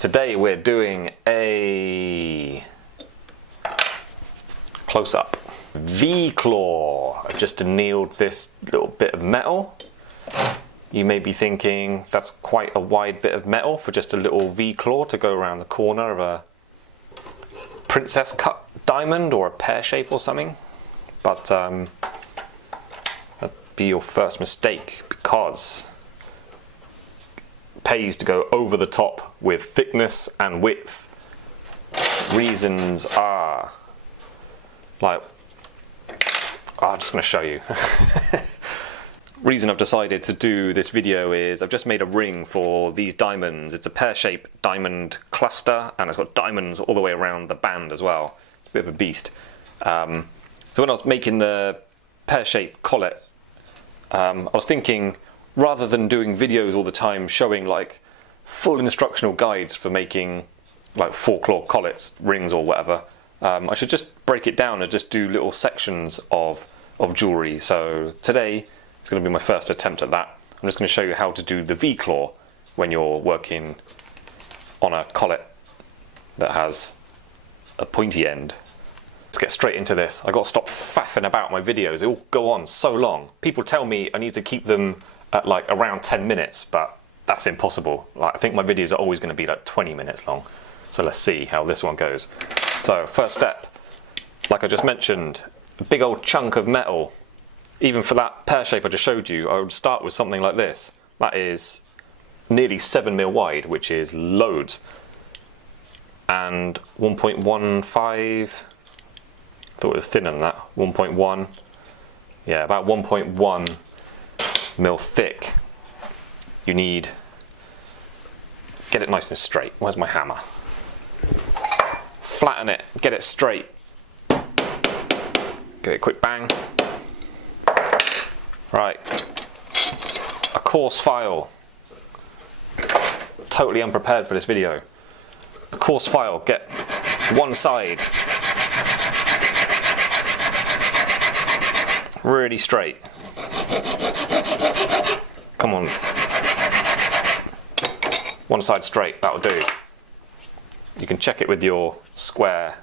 Today we're doing a close-up V-claw. I've just annealed this little bit of metal. You may be thinking that's quite a wide bit of metal for just a little V-claw to go around the corner of a princess cut diamond or a pear shape or something, but that'd be your first mistake, because it pays to go over the top with thickness and width. Reasons are, like, I'm just going to show you. Reason I've decided to do this video is I've just made a ring for these diamonds. It's a pear-shaped diamond cluster, and it's got diamonds all the way around the band as well. It's a bit of a beast. So when I was making the pear-shaped collet, I was thinking, rather than doing videos all the time showing like full instructional guides for making like 4-claw collets, rings or whatever, I should just break it down and just do little sections of jewellery. So today it's going to be my first attempt at that. I'm just going to show you how to do the V-claw when you're working on a collet that has a pointy end. Let's get straight into this. I've got to stop faffing about my videos. They all go on so long. People tell me I need to keep them at like around 10 minutes, but that's impossible. Like, I think my videos are always going to be like 20 minutes long. So let's see how this one goes. So first step, like I just mentioned, a big old chunk of metal. Even for that pear shape I just showed you, I would start with something like this. That is nearly 7mm wide, which is loads. And 1.15, I thought it was thinner than that, 1.1. Yeah, about 1.1 mil thick. You need, get it nice and straight. Where's my hammer? Flatten it, get it straight. Give it a quick bang. Right, a coarse file. Totally unprepared for this video. A coarse file, get one side really straight. Come on. One side straight, that'll do. You can check it with your square.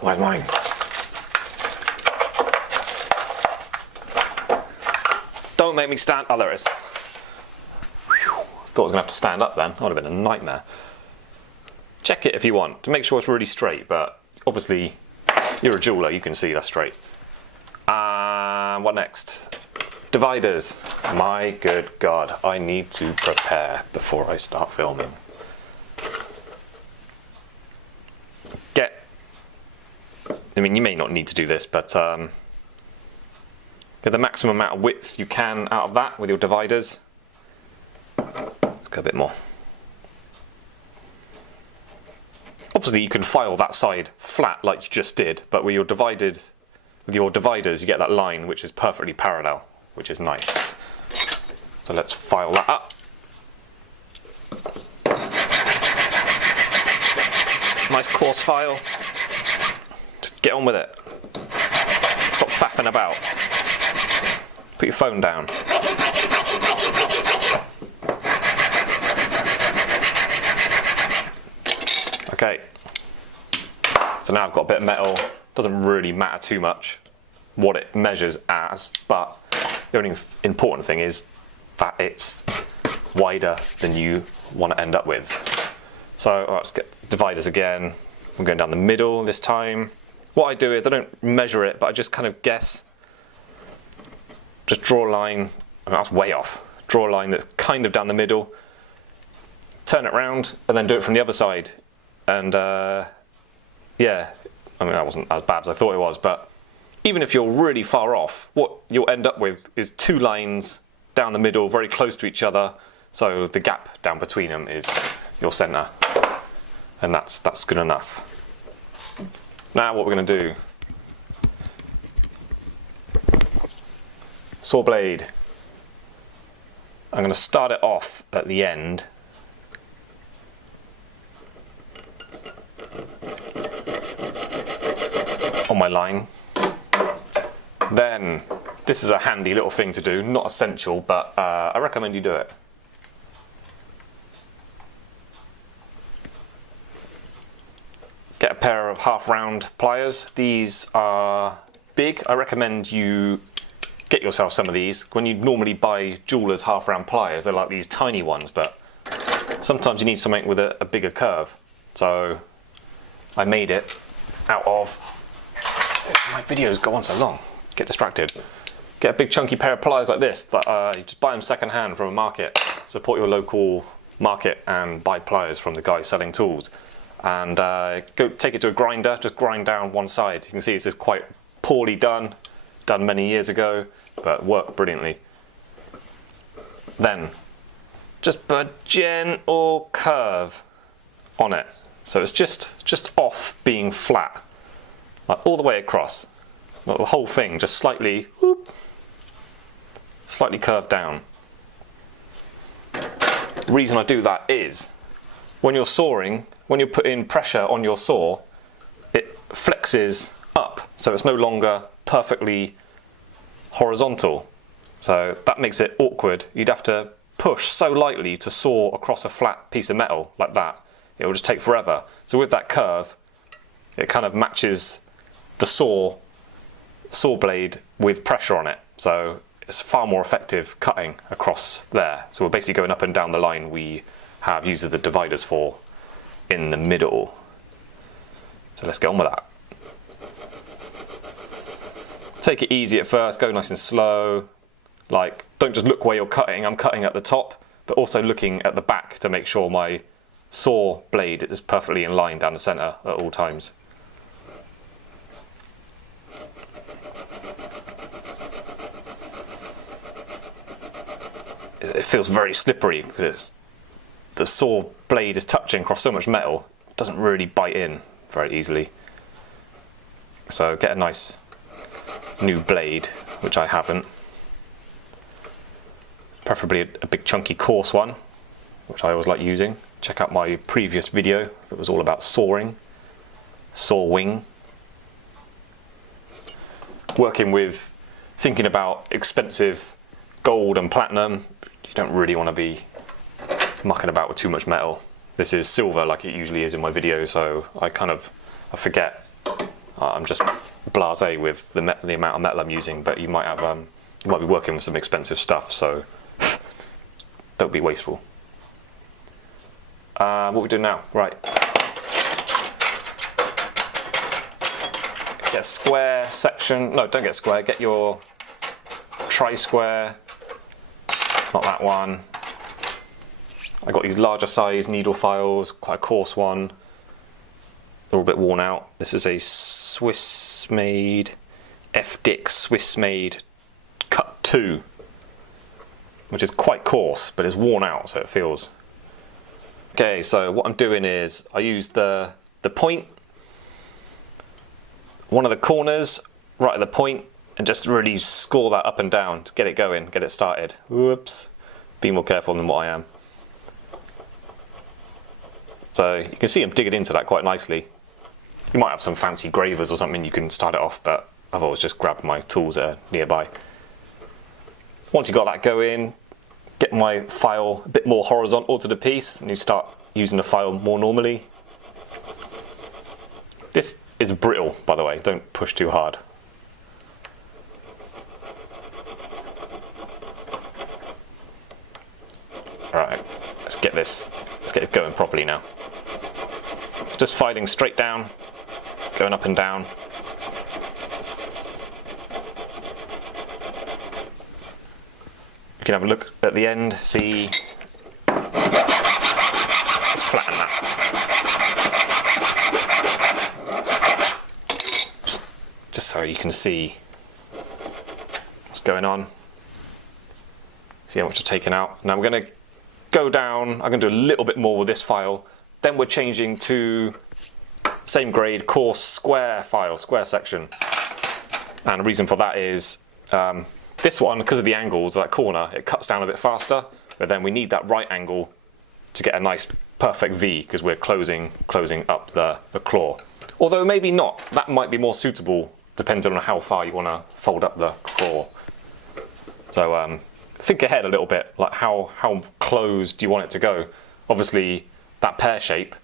Where's mine? Don't make me stand. Oh, there it is. Whew. Thought I was going to have to stand up then. That would have been a nightmare. Check it if you want to make sure it's really straight, but obviously you're a jeweller, you can see that's straight. What next? Dividers. My good God, I need to prepare before I start filming. I mean, you may not need to do this, but get the maximum amount of width you can out of that with your dividers. Let's go a bit more. Obviously you can file that side flat like you just did, but with your dividers you get that line which is perfectly parallel, which is nice. So let's file that up. Nice coarse file. Just get on with it. Stop faffing about. Put your phone down. Okay. So now I've got a bit of metal. Doesn't really matter too much what it measures as, but the only important thing is that it's wider than you want to end up with. So let's get dividers again. I'm going down the middle this time. What I do is I don't measure it, but I just kind of guess. Just draw a line. I mean, that's way off. Draw a line that's kind of down the middle. Turn it around and then do it from the other side. And yeah, I mean, that wasn't as bad as I thought it was, but even if you're really far off, what you'll end up with is two lines down the middle, very close to each other, so the gap down between them is your centre, and that's good enough. Now what we're going to do, saw blade. I'm going to start it off at the end. On my line. Then, this is a handy little thing to do, not essential, but I recommend you do it. get a pair of half round pliers. These are big. I recommend you get yourself some of these. When you normally buy jewellers half round pliers, they're like these tiny ones, but sometimes you need something with a bigger curve. So I made it out of, my videos go on so long, get distracted. Get a big chunky pair of pliers like this, that you just buy them second hand from a market. Support your local market and buy pliers from the guy selling tools. And go take it to a grinder, just grind down one side. You can see this is quite poorly done many years ago, but worked brilliantly. Then just put a gentle curve on it. So it's just off being flat, like all the way across. Not the whole thing, just slightly, whoop, slightly curved down. The reason I do that is when you're sawing, when you're putting pressure on your saw, it flexes up, so it's no longer perfectly horizontal. So that makes it awkward. You'd have to push so lightly to saw across a flat piece of metal like that. It will just take forever. So with that curve, it kind of matches the saw blade with pressure on it. So it's far more effective cutting across there. So we're basically going up and down the line we have used the dividers for in the middle. So let's get on with that. Take it easy at first, go nice and slow. Like, don't just look where you're cutting. I'm cutting at the top, but also looking at the back to make sure my saw blade is perfectly in line down the center at all times. It feels very slippery because the saw blade is touching across so much metal, it doesn't really bite in very easily. So get a nice new blade, which I haven't. Preferably a big chunky coarse one, which I always like using. Check out my previous video that was all about sawing, sawing. Working with, thinking about expensive gold and platinum, you don't really want to be mucking about with too much metal. This is silver like it usually is in my videos, so I forget. I'm just blasé with the amount of metal I'm using, but you might be working with some expensive stuff, so don't be wasteful. What we do now? Right. Get a square section. No, don't get square. Get your tri-square. Not that one. I got these larger size needle files, quite a coarse one. They're all a bit worn out. This is a Swiss-made, FDix Swiss-made cut 2, which is quite coarse, but it's worn out, so it feels. Okay, so what I'm doing is I use the point, one of the corners, right at the point, and just really score that up and down to get it going, get it started. Whoops, be more careful than what I am. So you can see I'm digging into that quite nicely. You might have some fancy gravers or something you can start it off, but I've always just grabbed my tools that are nearby. Once you've got that going, get my file a bit more horizontal to the piece, and you start using the file more normally. This is brittle, by the way, don't push too hard. Alright, let's get it going properly now. So just filing straight down, going up and down. You can have a look at the end, see, let's flatten that. Just so you can see what's going on. See how much I've taken out. Now I'm going to go down, I'm going to do a little bit more with this file, then we're changing to same grade, coarse square file, square section. And the reason for that is, this one, because of the angles, that corner, it cuts down a bit faster, but then we need that right angle to get a nice perfect V, because we're closing up the claw. Although maybe not, that might be more suitable depending on how far you want to fold up the claw. So think ahead a little bit, like how close do you want it to go? Obviously that pear shape,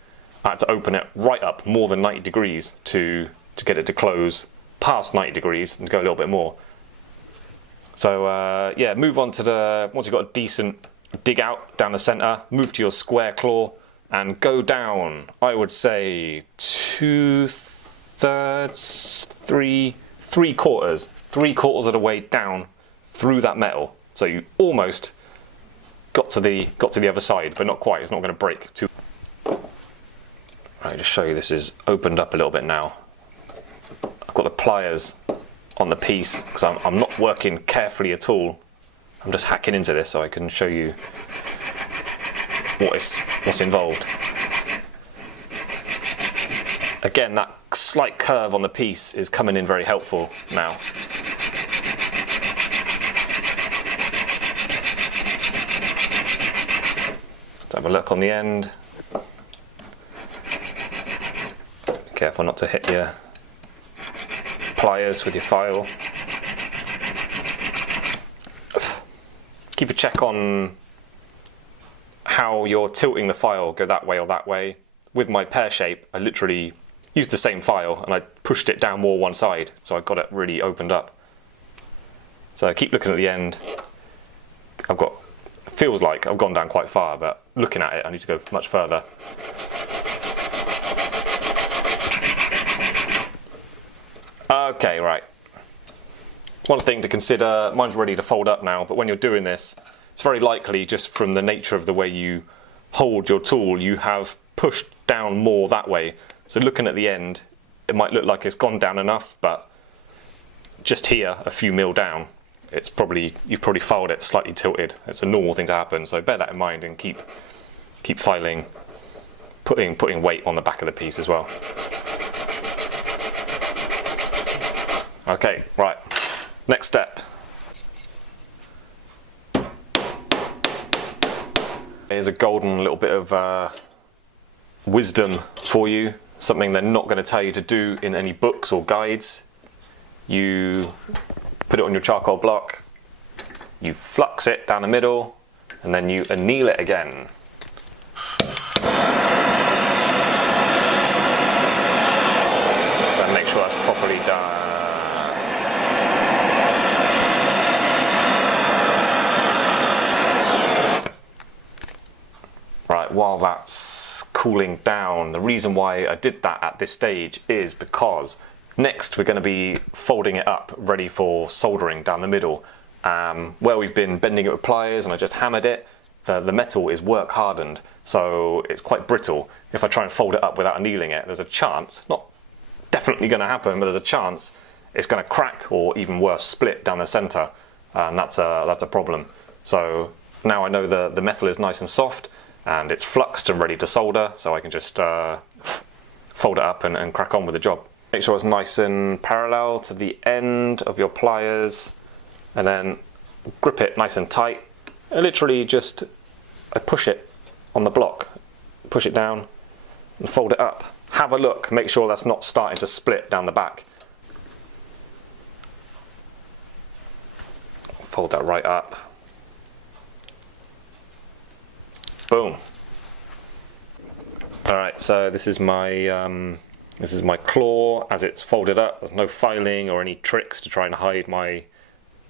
I had to open it right up more than 90 degrees to get it to close past 90 degrees and go a little bit more. So yeah, move on to once you've got a decent dig out down the center, move to your square claw and go down, I would say 2/3, three-quarters of the way down through that metal. So you almost got to the other side, but not quite. It's not going to break too. Right, just show you this is opened up a little bit now. I've got the pliers on the piece because I'm not working carefully at all. I'm just hacking into this so I can show you what's involved. Again, that slight curve on the piece is coming in very helpful now. Let's have a look on the end. Be careful not to hit your pliers with your file. Keep a check on how you're tilting the file, go that way or that way. With my pear shape, I literally used the same file and I pushed it down more one side, so I got it really opened up. So I keep looking at the end. Feels like I've gone down quite far, but looking at it, I need to go much further. Okay, right. One thing to consider, mine's ready to fold up now, but when you're doing this, it's very likely, just from the nature of the way you hold your tool, you have pushed down more that way. So looking at the end, it might look like it's gone down enough, but just here, a few mil down, you've probably filed it slightly tilted. It's a normal thing to happen, so bear that in mind and keep filing, putting weight on the back of the piece as well. Okay, right. Next step. Here's a golden little bit of wisdom for you. Something they're not going to tell you to do in any books or guides. You put it on your charcoal block, you flux it down the middle, and then you anneal it again. And make sure that's properly done. Right, while that's cooling down, the reason why I did that at this stage is because next we're going to be folding it up, ready for soldering down the middle. Where we've been bending it with pliers and I just hammered it, the metal is work hardened, so it's quite brittle. If I try and fold it up without annealing it, there's a chance, not definitely going to happen, but there's a chance it's going to crack or even worse, split down the center, and that's a problem. So now I know the metal is nice and soft and it's fluxed and ready to solder, so I can just fold it up and crack on with the job. Make sure it's nice and parallel to the end of your pliers, and then grip it nice and tight. I literally just push it on the block, push it down and fold it up. Have a look, make sure that's not starting to split down the back. Fold that right up. Boom. Alright, so this is my claw as it's folded up. There's no filing or any tricks to try and hide my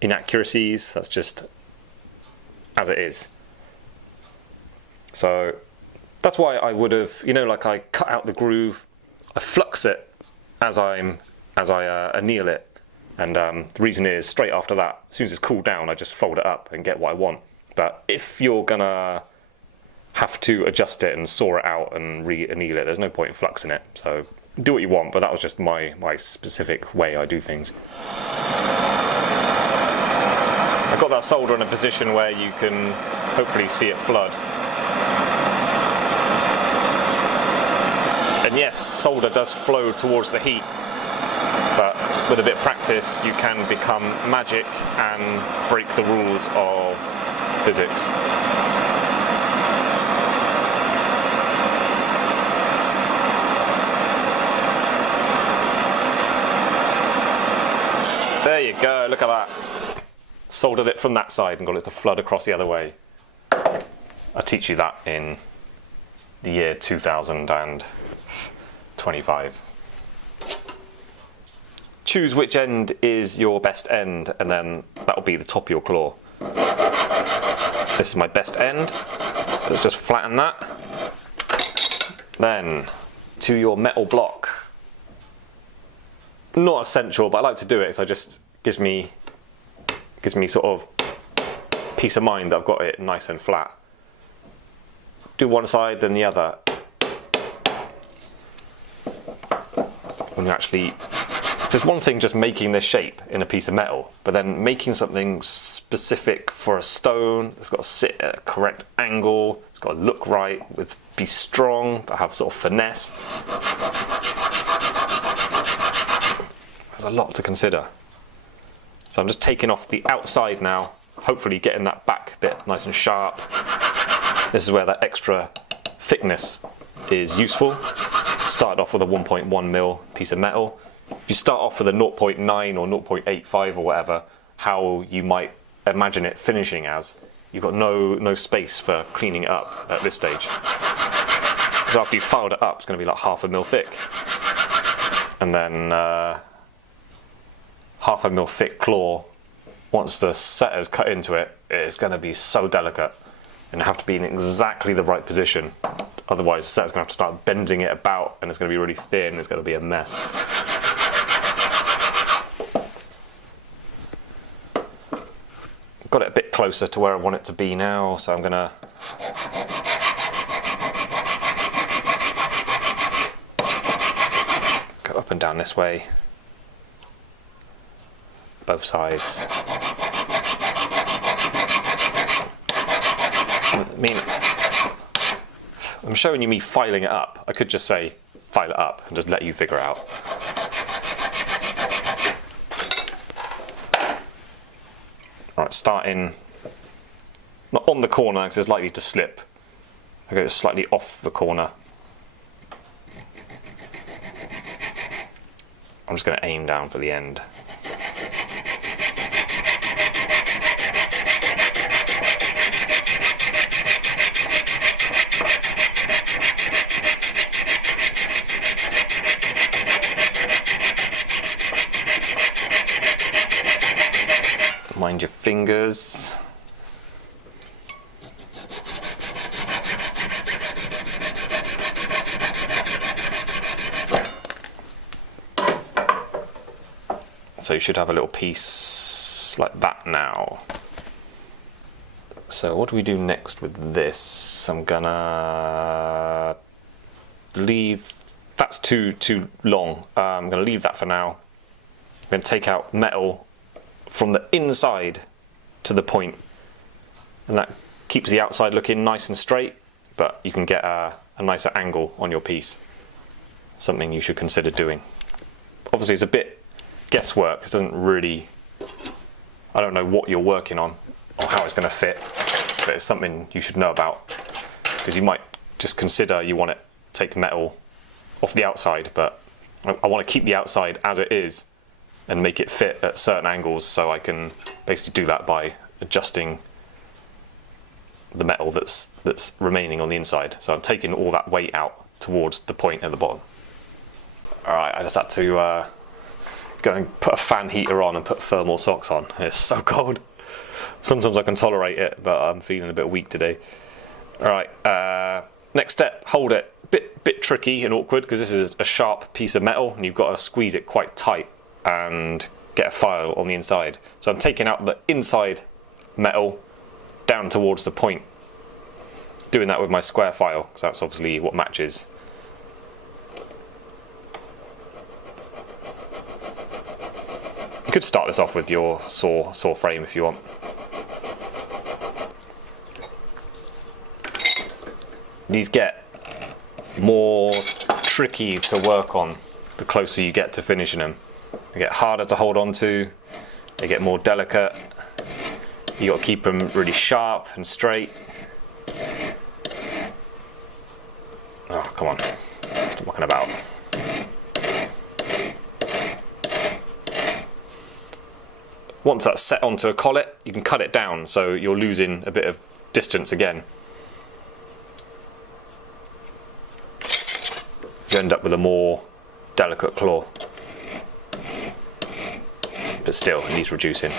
inaccuracies. That's just as it is. So that's why I would have, like I cut out the groove, I flux it as I anneal it, and the reason is straight after that, as soon as it's cooled down, I just fold it up and get what I want. But if you're gonna have to adjust it and saw it out and re-anneal it, there's no point in fluxing it. So do what you want, but that was just my specific way I do things. I've got that solder in a position where you can hopefully see it flood. And yes, solder does flow towards the heat, but with a bit of practice you can become magic and break the rules of physics. There you go, look at that. Soldered it from that side and got it to flood across the other way. I'll teach you that in the year 2025. Choose which end is your best end, and then that'll be the top of your claw. This is my best end. Let's just flatten that. Then to your metal block. Not essential, but I like to do it, so it just gives me sort of peace of mind that I've got it nice and flat. Do one side, then the other. When you actually, there's one thing just making this shape in a piece of metal, but then making something specific for a stone, it's got to sit at a correct angle, it's got to look right, be strong, but have sort of finesse. There's a lot to consider. So I'm just taking off the outside now, hopefully getting that back bit nice and sharp. This is where that extra thickness is useful. Started off with a 1.1mm piece of metal. If you start off with a 0.9 or 0.85 or whatever, how you might imagine it finishing as, you've got no space for cleaning it up at this stage. So after you've filed it up, it's going to be like 1/2 mil thick. And then 1/2 mil thick claw, once the setter's cut into it, it's going to be so delicate. And have to be in exactly the right position. Otherwise, the setter's going to have to start bending it about, and it's going to be really thin, it's going to be a mess. Got it a bit closer to where I want it to be now, so I'm going to go up and down this way, both sides. I mean, I'm showing you me filing it up. I could just say file it up and just let you figure it out. Alright, starting not on the corner because it's likely to slip. I go slightly off the corner. I'm just going to aim down for the end. Mind your fingers. So you should have a little piece like that now. So what do we do next with this? I'm gonna leave, that's too long. I'm gonna leave that for now. I'm gonna take out metal from the inside to the point, and that keeps the outside looking nice and straight, but you can get a nicer angle on your piece. Something you should consider doing. Obviously it's a bit guesswork, it doesn't really, I don't know what you're working on or how it's going to fit, but it's something you should know about, because you might just consider you want to take metal off the outside, but I want to keep the outside as it is and make it fit at certain angles, so I can basically do that by adjusting the metal that's remaining on the inside. So I'm taking all that weight out towards the point at the bottom. Alright, I just had to go and put a fan heater on and put thermal socks on. It's so cold. Sometimes I can tolerate it, but I'm feeling a bit weak today. Alright, next step, hold it. Bit tricky and awkward because this is a sharp piece of metal and you've got to squeeze it quite tight and get a file on the inside. So I'm taking out the inside metal down towards the point. Doing that with my square file, because that's obviously what matches. You could start this off with your saw frame if you want. These get more tricky to work on the closer you get to finishing them. They get harder to hold on to, they get more delicate, you got to keep them really sharp and straight. Oh, come on, stop mucking about. Once that's set onto a collet, you can cut it down so you're losing a bit of distance again. you end up with a more delicate claw. But still, it needs reducing.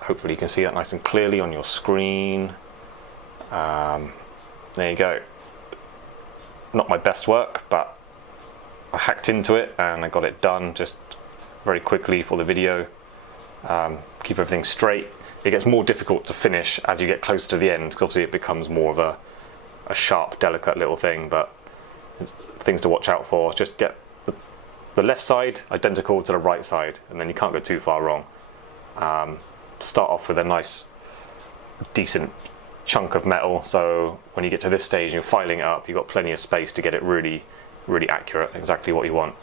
Hopefully you can see that nice and clearly on your screen. There you go. Not my best work, but I hacked into it and I got it done just very quickly for the video. Keep everything straight. It gets more difficult to finish as you get closer to the end, because obviously it becomes more of a sharp, delicate little thing, but things to watch out for. Just get the left side identical to the right side, and then you can't go too far wrong. Start off with a nice, decent chunk of metal, so when you get to this stage and you're filing it up, you've got plenty of space to get it really, really accurate, exactly what you want.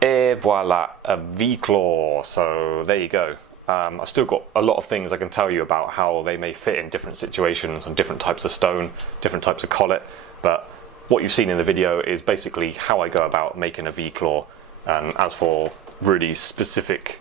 Et voila, a V-claw. So there you go. I've still got a lot of things I can tell you about how they may fit in different situations on different types of stone, different types of collet, but what you've seen in the video is basically how I go about making a V-claw. And as for really specific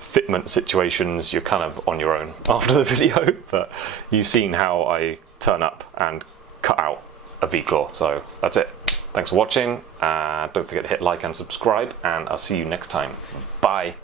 fitment situations, you're kind of on your own after the video, but you've seen how I turn up and cut out a V-claw. So that's it. Thanks for watching. Don't forget to hit like and subscribe, and I'll see you next time. Bye.